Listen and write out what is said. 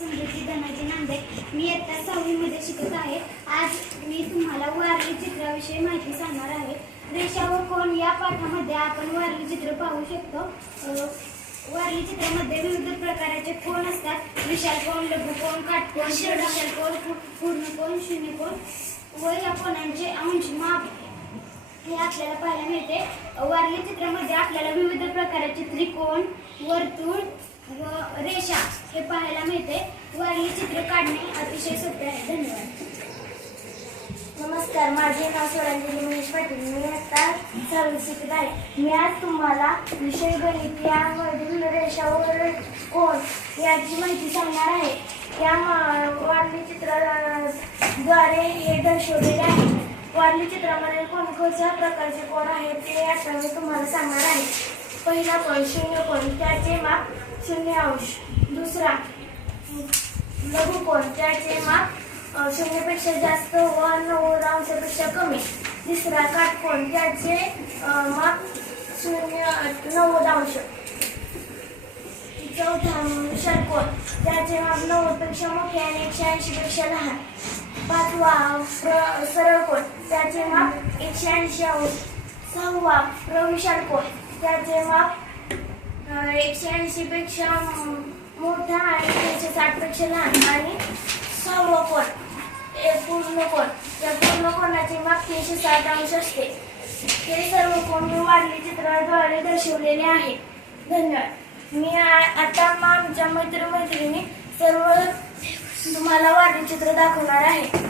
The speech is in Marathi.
समृद्धी धनाजी नांदे. मी इयत्ता 6वी मध्ये शिकत आहे. आज मी तुम्हाला वारली चित्राविषयी माहिती सांगणार आहे. रेषा व कोन या पाठामध्ये आपण वारली चित्र पाहू शकतो. वारली चित्रामध्ये विविध प्रकारचे कोन असतात. विशाल कोन, लघु कोन, काटकोन, षडविशाल कोन, पूर्ण कोन, शून्य कोन व या कोनांचे अंश माप हे आपल्याला पाहायला मिळते. वारली चित्रामध्ये आपल्याला विविध प्रकारचे त्रिकोण, वर्तुळ व रेषा हे पाहायला मिळते. वारली चित्र काढणे अतिशय सोपे आहे. धन्यवाद. नमस्कार, माझे नाव सोडांजली महेश पाटील. मी आता 6वी शिकत आहे. मी आज तुम्हाला विषय गणित यामधील रेषा व कोन याची माहिती सांगणार आहे. या वारली चित्राद्वारे हे दर्शवलेले आहे. वारली चित्रामध्ये कोणकोणत्या प्रकारचे कोन आहेत ते आता मी तुम्हाला सांगणार आहे. पहिला कोन शून्य कोन, त्याचे माप 0 अंश. दुसरा लघु कोन, त्याचे माप 0 पेक्षा जास्त व 90 अंशापेक्षा कमी. तिसरा काटकोन, त्याचे माप 90 अंश. चौथा विशाल कोन, त्याचे माप 90 पेक्षा मोठे आणि 180 पेक्षा लहान. पाचवा सरळ कोन, त्याचे माप 180 अंश. सहावा प्रविशाल कोन, त्याचे माप 180 पेक्षा मोठा आणि 360 पेक्षा लहान. आणि सहावा कोन पूर्ण कोन, या पूर्ण कोनाचे माप 360 अंश असते. हे सर्व कोन वारली चित्राद्वारे दर्शवलेले आहे. धन्यवाद. मी आता आमच्या मैत्रिणी सर्व तुम्हाला वारली चित्र दाखवणार आहे.